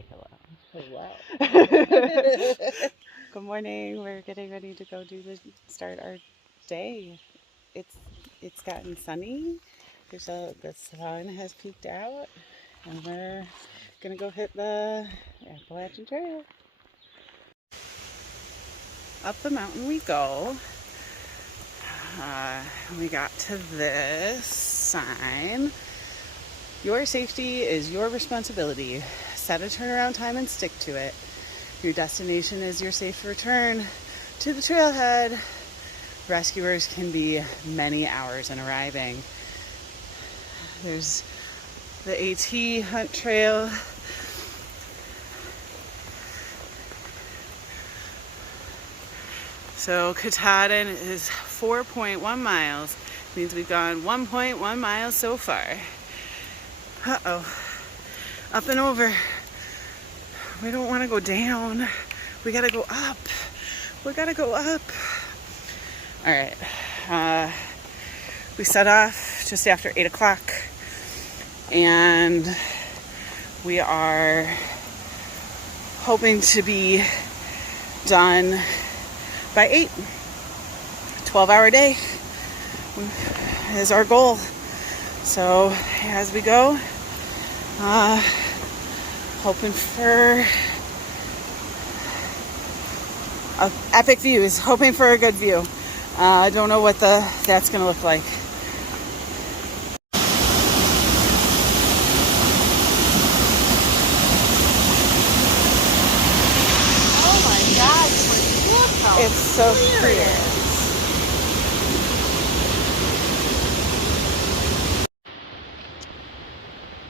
say hello. Hello. Good morning. We're getting ready to go start our day. It's gotten sunny. The sun has peeked out, and we're gonna go hit the Appalachian Trail. Up the mountain we go. We got to this sign. Your safety is your responsibility. Set a turnaround time and stick to it. Your destination is your safe return to the trailhead. Rescuers can be many hours in arriving. There's the AT Hunt Trail. So Katahdin is 4.1 miles. Means we've gone 1.1 miles so far. Uh-oh. Up and over. We don't want to go down. We gotta go up. We gotta go up. All right. We set off just after 8 o'clock. And we are hoping to be done by 8. 12-hour day is our goal. So as we go, hoping for epic views, hoping for a good view. I don't know what that's gonna look like. Oh my gosh, look how It's so clear.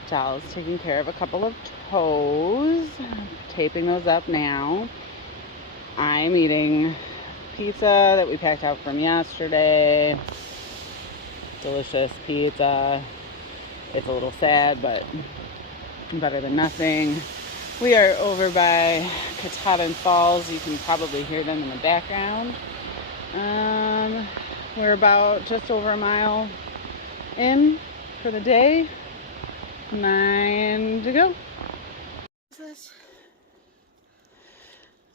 Giles taking care of a couple of toes, taping those up now. I'm eating pizza that we packed out from yesterday. Delicious pizza. It's a little sad, but better than nothing. We are over by Katahdin Falls. You can probably hear them in the background. We're about just over a mile in for the day. 9 to go. What's this?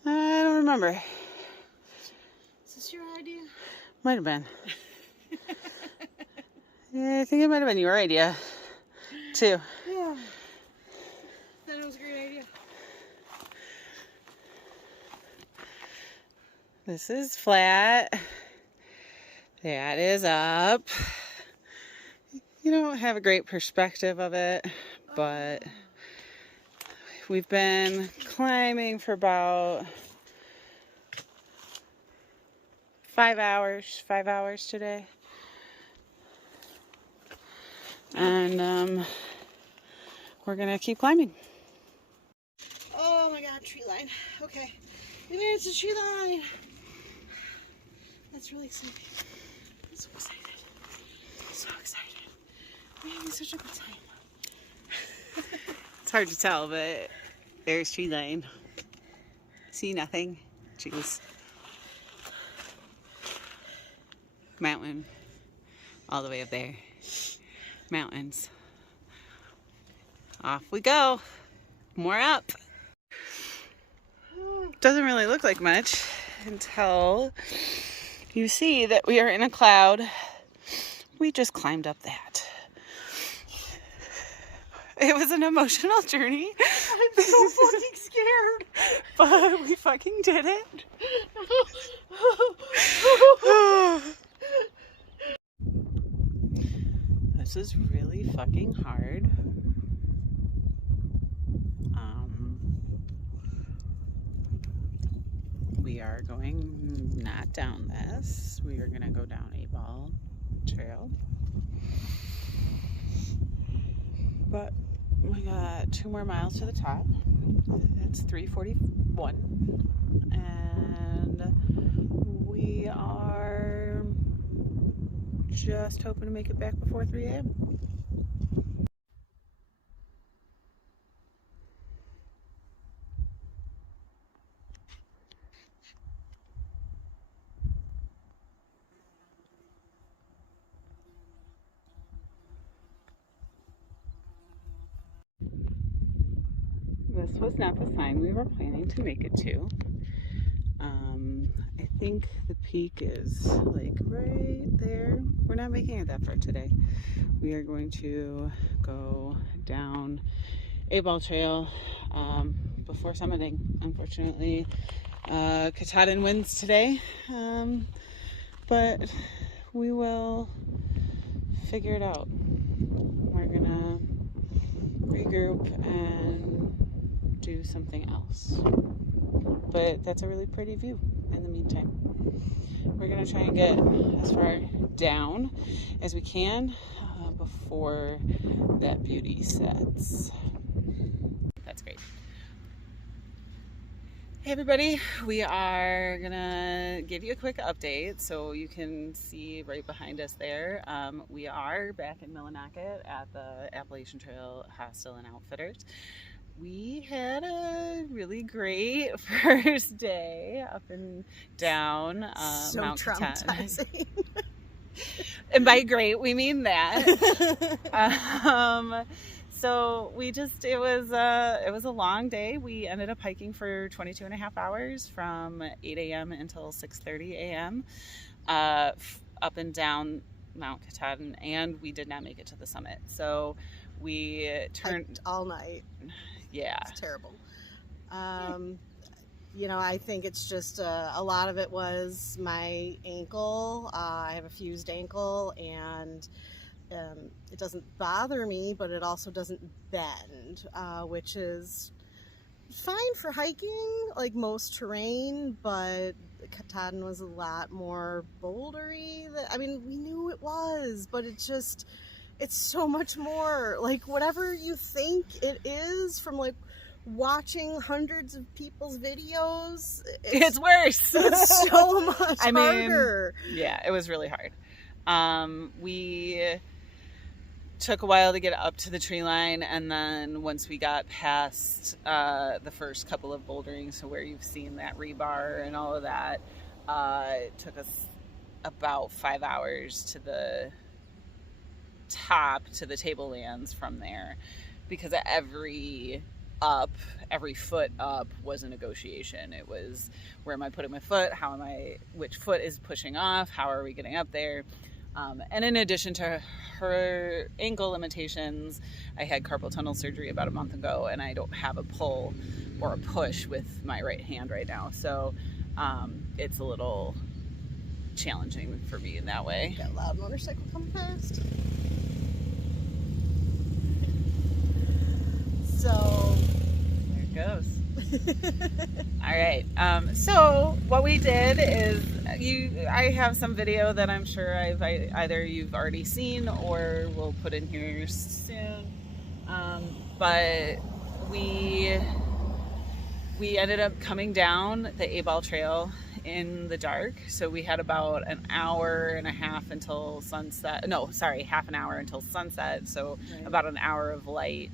I don't remember. Is this your idea? Might have been. Yeah, I think it might have been your idea, too. Yeah. Thought it was a great idea. This is flat. That is up. You don't have a great perspective of it, but we've been climbing for about 5 hours today. And we're gonna keep climbing. Oh my god, tree line. Okay. We made it to the tree line. That's really exciting. I'm so excited. So excited. We're having such a good time. It's hard to tell, but there's tree line. See nothing. Choose. Mountain. All the way up there. Mountains. Off we go. More up. Doesn't really look like much until you see that we are in a cloud. We just climbed up that. It was an emotional journey. I'm so fucking scared. But we fucking did it. This is really fucking hard. We are going not down this. We are gonna go down a ball trail. But we got 2 more miles to the top. It's 3:41. And we are just hoping to make it back before 3 a.m. this was not the sign we were planning to make it to. I think the peak is like right there. We're not making it that far today. We are going to go down A Trail before summiting. Unfortunately, Katahdin wins today, but we will figure it out. We're gonna regroup and do something else. But that's a really pretty view in the meantime. We're gonna try and get as far down as we can before that beauty sets. That's great. Hey everybody, we are gonna give you a quick update so you can see right behind us there. We are back in Millinocket at the Appalachian Trail Hostel and Outfitters. We had a really great first day up and down so Mount traumatizing. And by great, we mean that. So it was a long day. We ended up hiking for 22 and a half hours from 8 a.m. until 6:30 a.m. Up and down Mount Katahdin, and we did not make it to the summit. So we turned all night. Yeah. It's terrible. I think it's just a lot of it was my ankle. I have a fused ankle, and it doesn't bother me, but it also doesn't bend, which is fine for hiking, like most terrain, but Katahdin was a lot more bouldery. We knew it was, but it's so much more. Like, whatever you think it is from, like, watching hundreds of people's videos, it's worse. It's so much harder. Yeah, it was really hard. We took a while to get up to the tree line, and then once we got past the first couple of bouldering, so where you've seen that rebar and all of that, it took us about 5 hours to the top, to the tablelands from there, because every foot up was a negotiation. It was, where am I putting my foot? Which foot is pushing off? How are we getting up there? And in addition to her ankle limitations, I had carpal tunnel surgery about a month ago, and I don't have a pull or a push with my right hand right now. So it's a little challenging for me in that way. Got a loud motorcycle coming past. So there it goes. All right. So what we did is I have some video that I'm sure either you've already seen or we'll put in here soon. But we ended up coming down the A Trail in the dark. So we had about an hour and a half until sunset. No, sorry, half an hour until sunset. So right. About an hour of light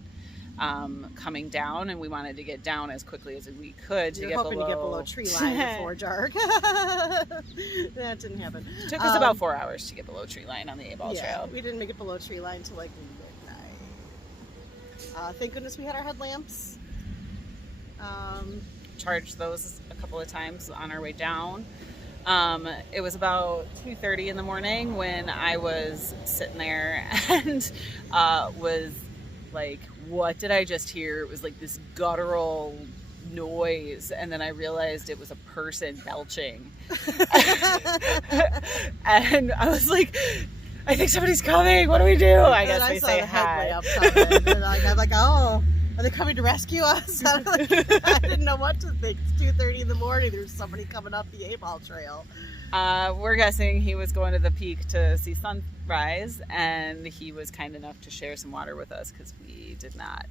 coming down, and we wanted to get down as quickly as we could to get below tree line before dark. That didn't happen. It took us about 4 hours to get below tree line on the A Trail. We didn't make it below tree line till like midnight. Thank goodness we had our headlamps. Charged those a couple of times on our way down. It was about 2:30 in the morning when I was sitting there and was like, what did I just hear? It was like this guttural noise, and then I realized it was a person belching. And I was like, I think somebody's coming. What do we do? I guess they say hi. And I'm like, oh, are they coming to rescue us? I didn't know what to think. It's 2:30 in the morning. There's somebody coming up the A Trail. We're guessing he was going to the peak to see sunrise, and he was kind enough to share some water with us because we did not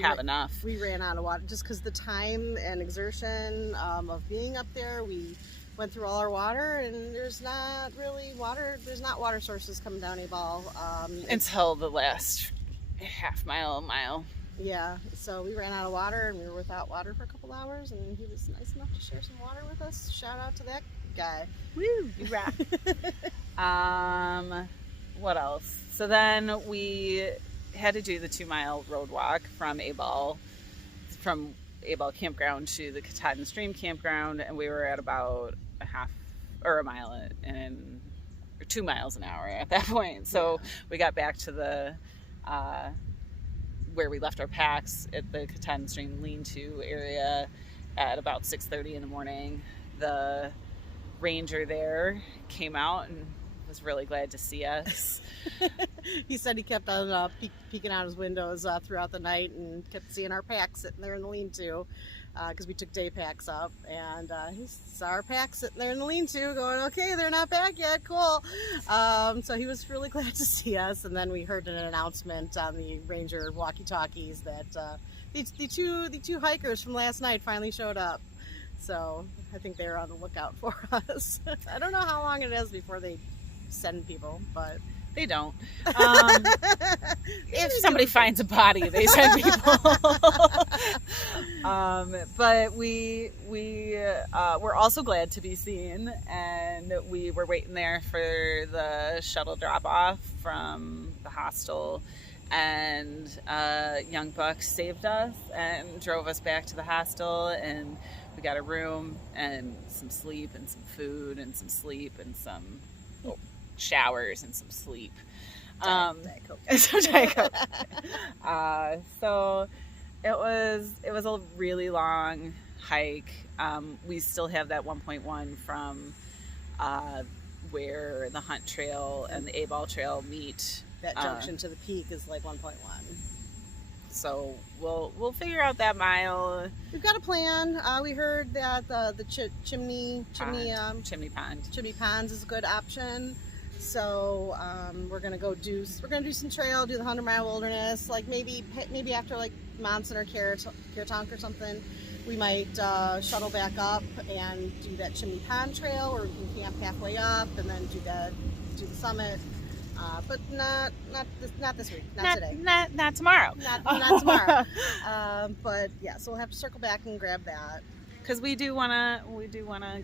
have enough. We ran out of water just because the time and exertion of being up there. We went through all our water, and there's not really water. There's not water sources coming down A until the last mile. Yeah, so we ran out of water, and we were without water for a couple hours, and he was nice enough to share some water with us. Shout out to that guy. Woo, you rock. What else? So then we had to do the 2 mile road walk from from Abel Campground to the Katahdin Stream Campground, and we were at about a mile and or 2 miles an hour at that point. So we got back to the where we left our packs at the Katahdin Stream lean-to area at about 6:30 in the morning. The ranger there came out and was really glad to see us. He said he kept on peeking out his windows throughout the night and kept seeing our packs sitting there in the lean-to, because we took day packs up, and he saw our packs sitting there in the lean-to going, okay, they're not back yet, cool. So he was really glad to see us. And then we heard an announcement on the ranger walkie-talkies that the two hikers from last night finally showed up. So I think they were on the lookout for us. I don't know how long it is before they send people, but they don't. If somebody finds a body, they send people. But we were also glad to be seen, and we were waiting there for the shuttle drop off from the hostel, and Young Buck saved us and drove us back to the hostel, and we got a room and some sleep and some food and some sleep and some showers and some sleep. Diet Coke. Some Diet Coke. So it was a really long hike. We still have that 1.1 from where the Hunt Trail and the A-Ball Trail meet. That junction to the peak is like 1.1. So we'll figure out that mile. We've got a plan. We heard that the chimney ponds is a good option. So we're gonna do some trail, do the 100-mile wilderness. Like maybe after like Monson or Caratonk or something, we might shuttle back up and do that Chimney Pond Trail, or we can camp halfway up and then do the summit. But not this week, not today, not tomorrow, not tomorrow. But yeah, so we'll have to circle back and grab that, because we do wanna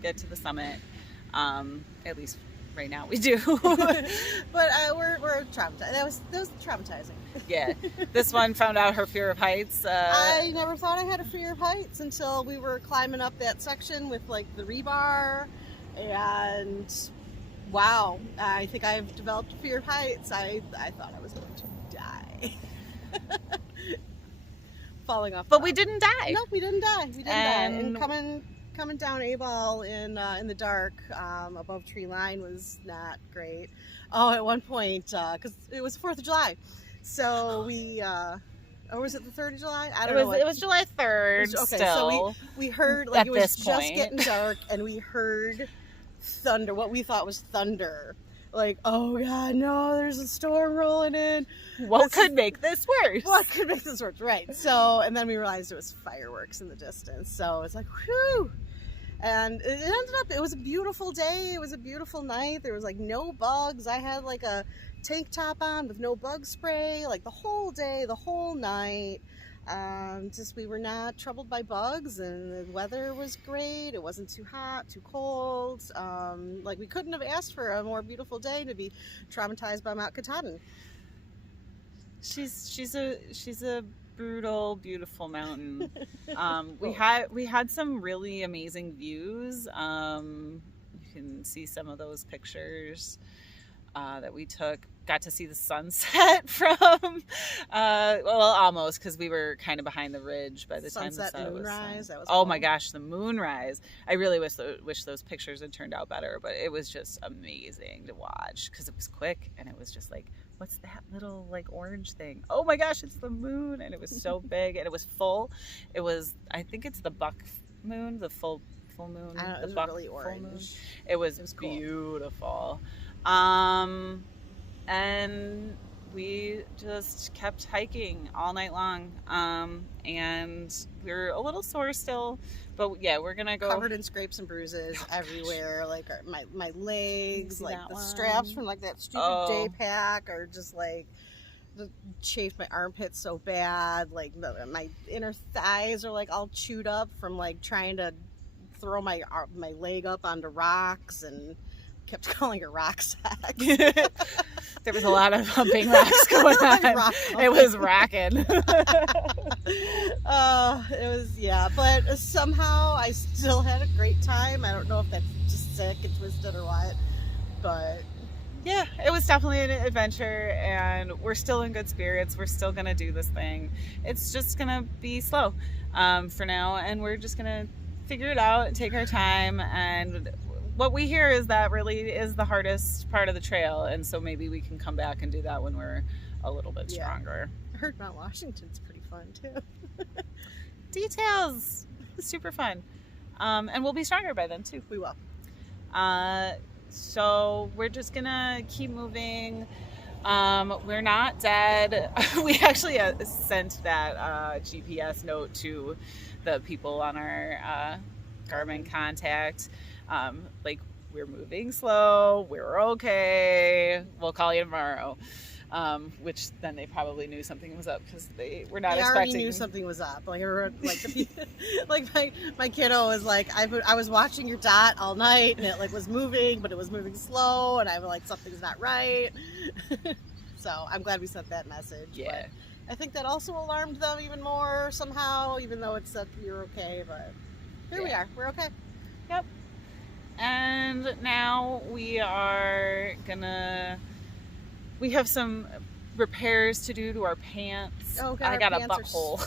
get to the summit. At least right now we do. But we're traumatized. That was traumatizing. Yeah, this one found out her fear of heights. I never thought I had a fear of heights until we were climbing up that section with like the rebar, and wow, I think I've developed a fear of heights. I thought I was going to die. Falling off. But we didn't die. No, we didn't die. And coming down A-Ball in the dark above tree line was not great. Oh, at one point, because it was 4th of July. So we, or was it the 3rd of July? I don't know. It was July 3rd. Okay, still, so we heard, like, at it was this just point. getting dark, and we heard thunder, what we thought was thunder. Like, oh God, no, there's a storm rolling in. What could make this worse? What could make this worse? Right. So, and then we realized it was fireworks in the distance. So it's like, whew. And it ended up, it was a beautiful day. It was a beautiful night. There was like no bugs. I had like a tank top on with no bug spray, like the whole day, the whole night. Just we were not troubled by bugs, and the weather was great. It wasn't too hot, too cold. Like we couldn't have asked for a more beautiful day to be traumatized by Mount Katahdin. She's a brutal, beautiful mountain. We had some really amazing views. You can see some of those pictures that we took. Got to see the sunset from, well, almost, because we were kind of behind the ridge by the time the sun moonrise. That was oh cool. my gosh, the moonrise! I really wish those pictures had turned out better, but it was just amazing to watch because it was quick and it was just like, what's that little like orange thing? Oh my gosh, it's the moon, and it was so big and it was full. It was, I think it's the buck moon, the full moon. I don't know, the it was buck really full orange. moon. It was cool. Beautiful. And we just kept hiking all night long. And we were a little sore still, but yeah, we're gonna go covered in scrapes and bruises everywhere. Like my legs, like the one? straps from like that stupid day pack are just like chafed my armpits so bad. Like my inner thighs are like all chewed up from like trying to throw my leg up onto rocks, and kept calling her Rocksack. There was a lot of humping rocks going on. Rock It was rocking. It was, yeah, but somehow I still had a great time. I don't know if that's just sick and twisted or what, but yeah, it was definitely an adventure, and we're still in good spirits. We're still gonna do this thing. It's just gonna be slow for now, and we're just gonna figure it out and take our time. And what we hear is that really is the hardest part of the trail, and so maybe we can come back and do that when we're a little bit stronger. I heard Mount Washington's pretty fun too. Details, super fun, and we'll be stronger by then too. We will. So we're just gonna keep moving. We're not dead. We actually sent that GPS note to the people on our Garmin contact. Like, we're moving slow, we're okay, we'll call you tomorrow. Which then they probably knew something was up, because they were not expecting. Already knew something was up. Like, like my kiddo was like, I was watching your dot all night, and it like was moving, but it was moving slow, and I was like, something's not right. So I'm glad we sent that message. Yeah. But I think that also alarmed them even more somehow, even though it said you're okay. But here we are. We're okay. Yep. And now we are gonna. We have some repairs to do to our pants. Oh, God, I got a pants butthole.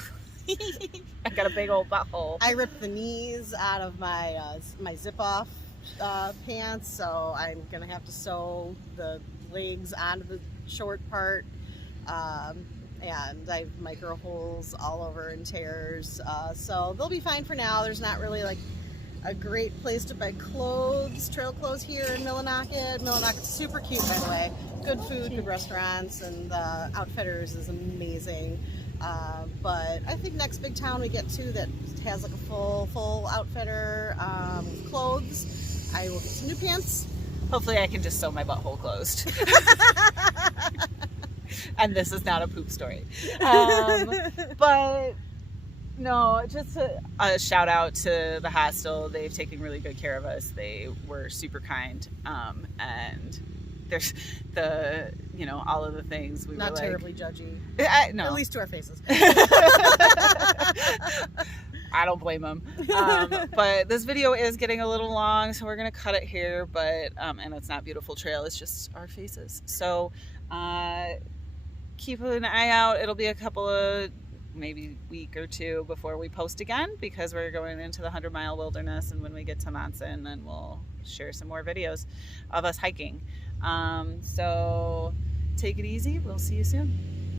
I got a big old butthole. I ripped the knees out of my my zip off pants, so I'm gonna have to sew the legs onto the short part. And I have micro holes all over and tears. So they'll be fine for now. There's not really like a great place to buy clothes, trail clothes here in Millinocket. Millinocket's super cute, by the way. Good food, good restaurants, and the Outfitters is amazing. But I think next big town we get to that has like a full Outfitter with clothes, I will get some new pants. Hopefully I can just sew my butthole closed. And this is not a poop story. But no, just a shout out to the hostel. They've taken really good care of us. They were super kind. And there's all of the things we not were terribly judgy. No. At least to our faces. I don't blame them. But this video is getting a little long, so we're gonna cut it here. But and it's not beautiful trail; it's just our faces. So keep an eye out. It'll be a couple of maybe week or two before we post again, because we're going into the 100-mile wilderness, and when we get to Monson, then we'll share some more videos of us hiking. So take it easy. We'll see you soon.